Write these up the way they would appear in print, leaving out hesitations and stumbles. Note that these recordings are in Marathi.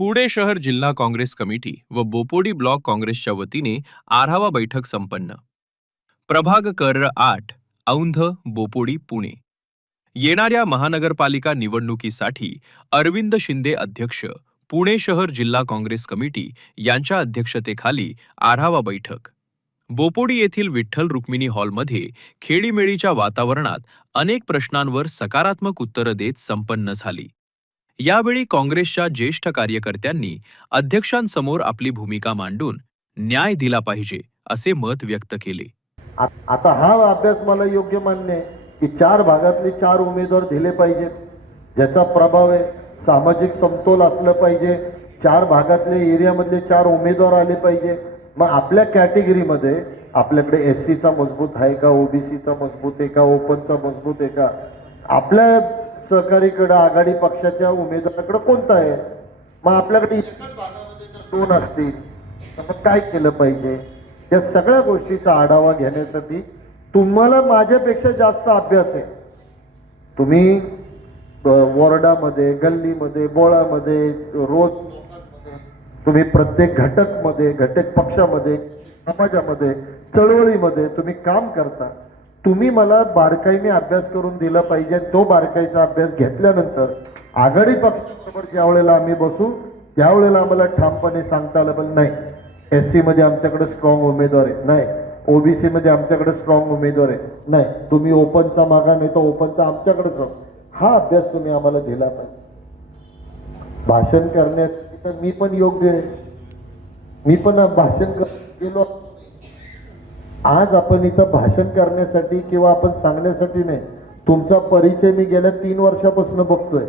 पुणे शहर जिल्हा काँग्रेस कमिटी व बोपोडी ब्लॉक काँग्रेसच्या वतीने आढावा बैठक संपन्न. प्रभाग कर 8 औंध बोपोडी पुणे. येणाऱ्या महानगरपालिका निवडणुकीसाठी अरविंद शिंदे अध्यक्ष, पुणे शहर जिल्हा काँग्रेस कमिटी यांच्या अध्यक्षतेखाली आढावा बैठक. बोपोडी येथील विठ्ठल रुक्मिणी हॉलमध्ये खेळीमेळीच्या वातावरणात अनेक प्रश्नांवर सकारात्मक उत्तरं देत संपन्न झाली. यावेळी काँग्रेसच्या ज्येष्ठ कार्यकर्त्यांनी अध्यक्षांसमोर आपली भूमिका मांडून न्याय दिला पाहिजे असे मत व्यक्त केले. आता हा अभ्यास मला योग्य मान्य आहे की 4 भागातले 4 उमेदवार दिले पाहिजेत, ज्याचा प्रभाव आहे. सामाजिक समतोल असलं पाहिजे. 4 भागातले एरियामधले 4 उमेदवार आले पाहिजे. मग आपल्या कॅटेगरीमध्ये आपल्याकडे एससीचा मजबूत आहे का, ओबीसीचा मजबूत आहे का, ओपनचा मजबूत आहे का, आपल्या सहकारीकडे आघाडी पक्षाच्या उमेदवाराकडे कोणता आहे. मग आपल्याकडे एकाच भागामध्ये जर 2 असतील तर मग काय केलं पाहिजे. या सगळ्या गोष्टीचा आढावा घेण्यासाठी तुम्हाला माझ्यापेक्षा जास्त अभ्यास आहे. तुम्ही वॉर्डामध्ये, गल्लीमध्ये, बोळामध्ये, रोज तुम्ही प्रत्येक घटक पक्षामध्ये, समाजामध्ये, चळवळीमध्ये तुम्ही काम करता. तुम्ही मला बारकाईने अभ्यास करून दिला पाहिजे. तो बारकाईचा अभ्यास घेतल्यानंतर आघाडी पक्षाबरोबर ज्या वेळेला आम्ही बसू त्यावेळेला आम्हाला ठामपणे सांगता आलं पण नाही एससी मध्ये आमच्याकडे स्ट्रॉंग उमेदवार आहे, नाही ओबीसी मध्ये आमच्याकडे स्ट्रॉंग उमेदवार आहे, नाही तुम्ही ओपनचा मागा नाही तर ओपनचा आमच्याकडेच राहू. हा अभ्यास तुम्ही आम्हाला दिला पाहिजे. भाषण करण्यासाठी तर मी पण योग्य आहे. मी पण भाषण गेलो. आज आपण इथं भाषण करण्यासाठी किंवा आपण सांगण्यासाठी नाही. तुमचा परिचय मी गेल्या 3 वर्षापासून बघतोय.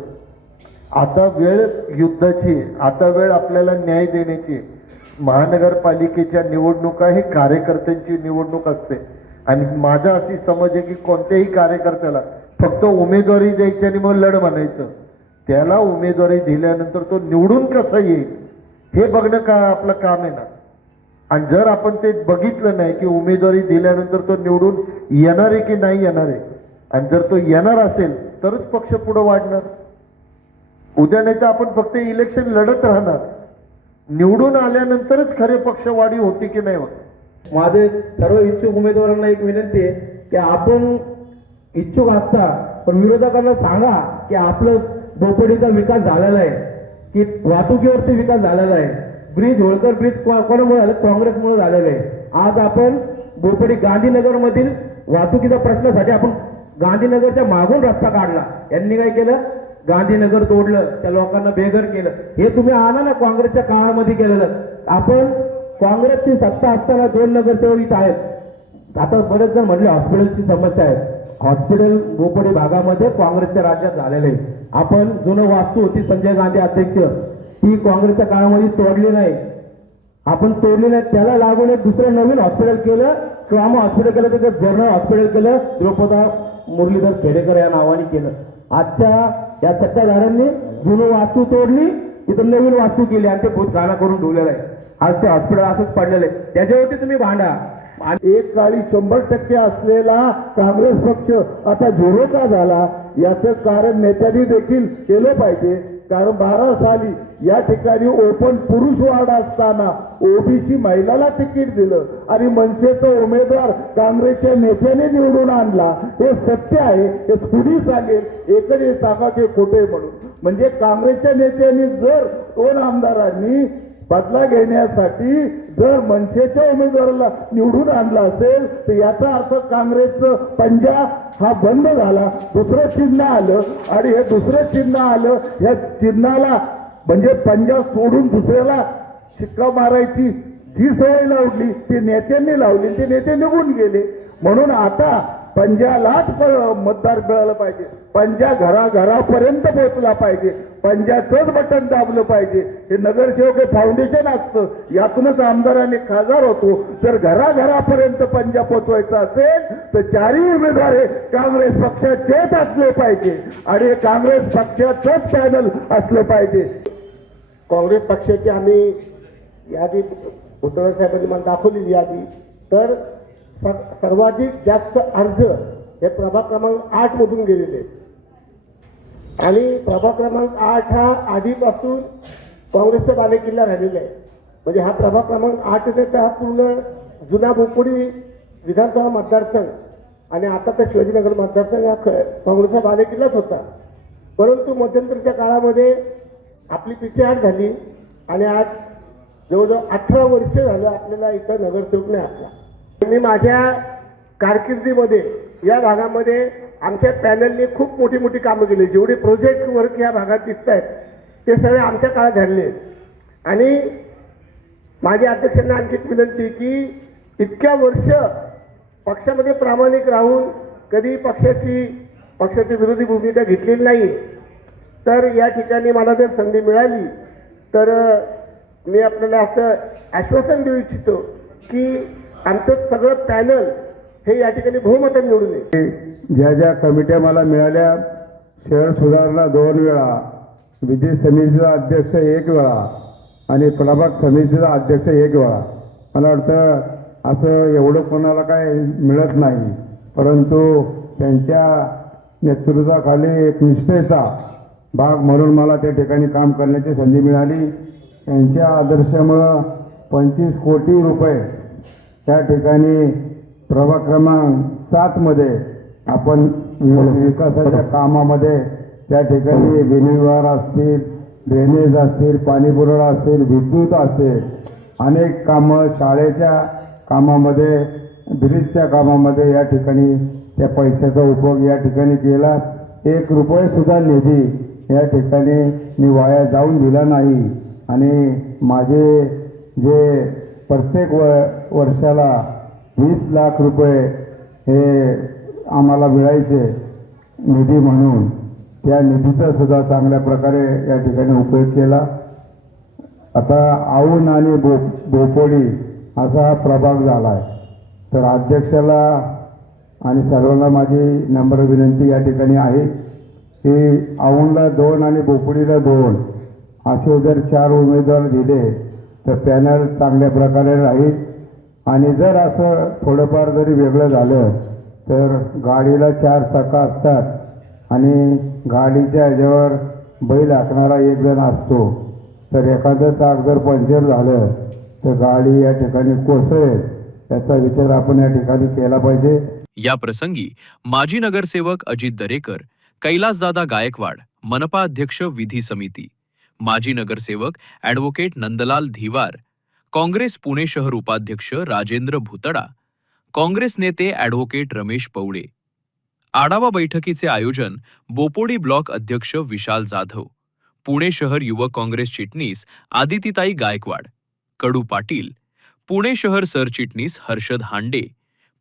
आता वेळ युद्धाची, आता वेळ आपल्याला न्याय देण्याची. महानगरपालिकेच्या निवडणुका ही कार्यकर्त्यांची निवडणूक असते आणि माझा अशी समज आहे की कोणत्याही कार्यकर्त्याला फक्त उमेदवारी द्यायची आणि मग लढ म्हणायचं. त्याला उमेदवारी दिल्यानंतर तो निवडून कसा येईल हे बघणं का आपलं काम आहे ना. आणि जर आपण ते बघितलं नाही की उमेदवारी दिल्यानंतर तो निवडून येणार आहे की नाही येणार आहे, आणि जर तो येणार असेल तरच पक्ष पुढे वाढणार. उद्या नाही तर आपण फक्त इलेक्शन लढत राहणार. निवडून आल्यानंतरच खरे पक्षवाढी होती की नाही होत. माझे सर्व इच्छुक उमेदवारांना एक विनंती आहे की आपण इच्छुक असता पण विरोधकांना सांगा की आपलं बोपोडीचा विकास झालेला आहे, की वाहतुकीवरती विकास झालेला आहे. ब्रिज, होळकर ब्रिज कोणामुळे झालं? काँग्रेसमुळे झालेलं आहे. आज आपण बोपोडी गांधीनगर मधील वाहतुकीच्या प्रश्नासाठी आपण गांधीनगरच्या मागून रस्ता काढला. यांनी काय केलं? गांधीनगर तोडलं, त्या लोकांना बेघर केलं. हे तुम्ही आणा ना काँग्रेसच्या काळामध्ये केलेलं. आपण काँग्रेसची सत्ता असताना 2 नगरसेवक इथं आहेत. आता बरेच जण म्हटले हॉस्पिटलची समस्या आहे. हॉस्पिटल बोपोडी भागामध्ये काँग्रेसच्या राज्यात झालेलं आहे. आपण जुनं वास्तू होती संजय गांधी अध्यक्ष, ती काँग्रेसच्या काळामध्ये तोडली नाही. आपण तोडली नाही, त्याला लागून एक दुसरं नवीन हॉस्पिटल केलं. ट्रॉमा हॉस्पिटल केलं, त्याचं जनरल हॉस्पिटल केलं. द्रौपदा मुरलीधर खेडेकर या नावाने केलं. आजच्या या सत्ताधाऱ्यांनी जुनं वास्तू तोडली, तिथं नवीन वास्तू केली आणि ते भूतकाळा करून ठेवलेलं आहे. आज ते हॉस्पिटल असंच पडलेलं आहे. त्याच्यावरती तुम्ही भांडा. एक काळी 100% असलेला काँग्रेस पक्ष आता 0 का झाला याचं कारण नेत्यांनी देखील केलं पाहिजे. कारण 12 साली या ठिकाणी ओपन पुरुष वार्ड असताना ओबीसी महिलाला तिकीट दिलं आणि मनसेचा उमेदवार काँग्रेसच्या नेत्याने निवडून आणला. हे सत्य आहे. हे कुणी सांगेल? एकच सांगा की खोटे म्हणून. म्हणजे काँग्रेसच्या नेत्यांनी जर 2 आमदारांनी बदला घेण्यासाठी जर मनसेच्या उमेदवाराला निवडून आणला असेल तर याचा अर्थ काँग्रेसचं पंजा हा बंद झाला. दुसरं चिन्ह आलं आणि हे दुसरं चिन्ह आलं. या चिन्हाला म्हणजे पंजा सोडून दुसऱ्याला शिक्का मारायची जी सवय लावली ती नेत्यांनी लावली, ते नेते निघून गेले. म्हणून आता पंजालाच मतदार मिळालं पाहिजे. पंजा घराघरापर्यंत पोहोचला पाहिजे. पंजाचंच बटन दाबलं पाहिजे. हे नगरसेवक फाउंडेशन असतं, यातूनच आमदारांनी खासदार होतो. जर घराघरापर्यंत पंजा पोहोचवायचा असेल तर 4ही उमेदवार हे काँग्रेस पक्षाचेच असले पाहिजे आणि हे काँग्रेस पक्षाचंच पॅनल असलं पाहिजे. काँग्रेस पक्षाची आम्ही यादी उद्धव साहेबांनी मला दाखवलेली यादी, तर सर्वाधिक जास्त अर्ज हे प्रभाग क्रमांक 8 मधून गेलेले आणि प्रभाग क्रमांक 8 हा आधीपासून काँग्रेसचा बालेकिल्ला राहिलेला आहे. म्हणजे हा प्रभाग क्रमांक 8 हा पूर्ण जुना बोपोडी विधानसभा मतदारसंघ आणि आता तर शिवाजीनगर मतदारसंघ हा काँग्रेसचा बालेकिल्लाच होता. परंतु मध्यंतरीच्या काळामध्ये आपली पिछेहाट झाली आणि आज जवळजवळ 18 वर्ष झालं आपल्याला इथं नगरसेवक नाही आपला. मी माझ्या कारकिर्दीमध्ये या भागामध्ये आमच्या पॅनलने खूप मोठी मोठी कामं केली. जेवढे प्रोजेक्ट वर्क या भागात दिसत आहेत ते सगळे आमच्या काळात झाले. आणि माझ्या अध्यक्षांना आणखी एक विनंती की इतक्या वर्ष पक्षामध्ये प्रामाणिक राहून कधी पक्षाची विरोधी भूमिका घेतलेली नाही. तर या ठिकाणी मला जर संधी मिळाली तर मी आपल्याला असं आश्वासन देऊ इच्छितो की आमचं सगळं पॅनल हे या ठिकाणी बहुमताने निवडून येईल. ज्या ज्या कमिट्या मला मिळाल्या, शहर सुधारणा 2 वेळा, विधी समितीचा अध्यक्ष 1 वेळा आणि प्रभाग समितीचा अध्यक्ष 1 वेळा. मला वाटतं असं एवढं कोणाला काय मिळत नाही, परंतु त्यांच्या नेतृत्वाखाली एक निष्ठेचा भाग म्हणून मला त्या ठिकाणी काम करण्याची संधी मिळाली. त्यांच्या आदर्शामुळं 25 कोटी रुपये त्या ठिकाणी प्रभाग क्रमांक 7 मध्ये आपण विकासाच्या कामामध्ये त्या ठिकाणी विनिर्वाह असतील, ड्रेनेज असतील, पाणीपुरवठा असतील, विद्युत असेल, अनेक कामं शाळेच्या कामामध्ये, ब्रिजच्या कामामध्ये या ठिकाणी त्या पैशाचा उपयोग या ठिकाणी केला. 1 रुपये सुद्धा निधी या ठिकाणी मी वाया जाऊन दिला नाही. आणि माझे जे प्रत्येक वर्षाला 20 लाख रुपये हे आम्हाला मिळायचे निधी म्हणून, त्या निधीचा सुद्धा चांगल्या प्रकारे या ठिकाणी उपयोग केला. आता औंध आणि बोपोडी असा हा प्रभाग झाला आहे. तर अध्यक्षाला आणि सर्वांना माझी नम्र विनंती या ठिकाणी आहे की औंधला 2 आणि बोपोडीला 2 असे जर 4 उमेदवार दिले तर पॅनल चांगल्या प्रकारे राहील. आणि जर असं थोडंफार जरी वेगळं झालं तर गाडीला 4 चाकं असतात आणि गाडीच्या ह्याच्यावर बैल हाकणारा 1 जण असतो. तर एखादं चाक जर पंक्चर झालं तर गाडी या ठिकाणी कोसळेल, याचा विचार आपण या ठिकाणी केला पाहिजे. या प्रसंगी माजी नगरसेवक अजित दरेकर, कैलासदादा गायकवाड, मनपा अध्यक्ष विधी समिती, माजी नगरसेवक ॲडव्होकेट नंदलाल धिवार, काँग्रेस पुणे शहर उपाध्यक्ष राजेंद्र भुतडा, काँग्रेस नेते ॲडव्होकेट रमेश पौळे. आढावा बैठकीचे आयोजन बोपोडी ब्लॉक अध्यक्ष विशाल जाधव, पुणे शहर युवक काँग्रेस चिटणीस आदितीताई गायकवाड, कडू पाटील, पुणे शहर सरचिटणीस हर्षद हांडे,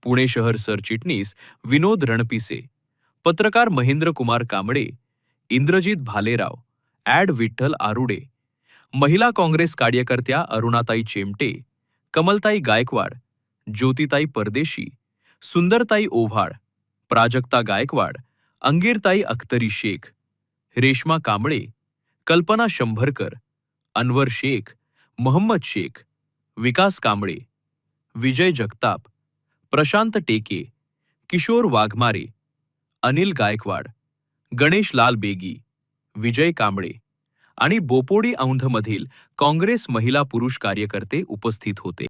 पुणे शहर सरचिटणीस विनोद रणपिसे, पत्रकार महेंद्र कुमार कांबळे, इंद्रजित भालेराव, ॲड विठ्ठल आरुडे, महिला काँग्रेस कार्यकर्त्या अरुणाताई चेमटे, कमलताई गायकवाड, ज्योतिताई परदेशी, सुंदरताई ओव्हाळ, प्राजक्ता गायकवाड, अंगीरताई अख्तरी शेख, रेश्मा कांबळे, कल्पना शंभरकर, अनवर शेख, मोहम्मद शेख, विकास कांबळे, विजय जगताप, प्रशांत टेके, किशोर वाघमारे, अनिल गायकवाड, गणेश लाल बेगी, विजय कांबळे आणि बोपोडी औंधमधील काँग्रेस महिला पुरुष कार्यकर्ते उपस्थित होते.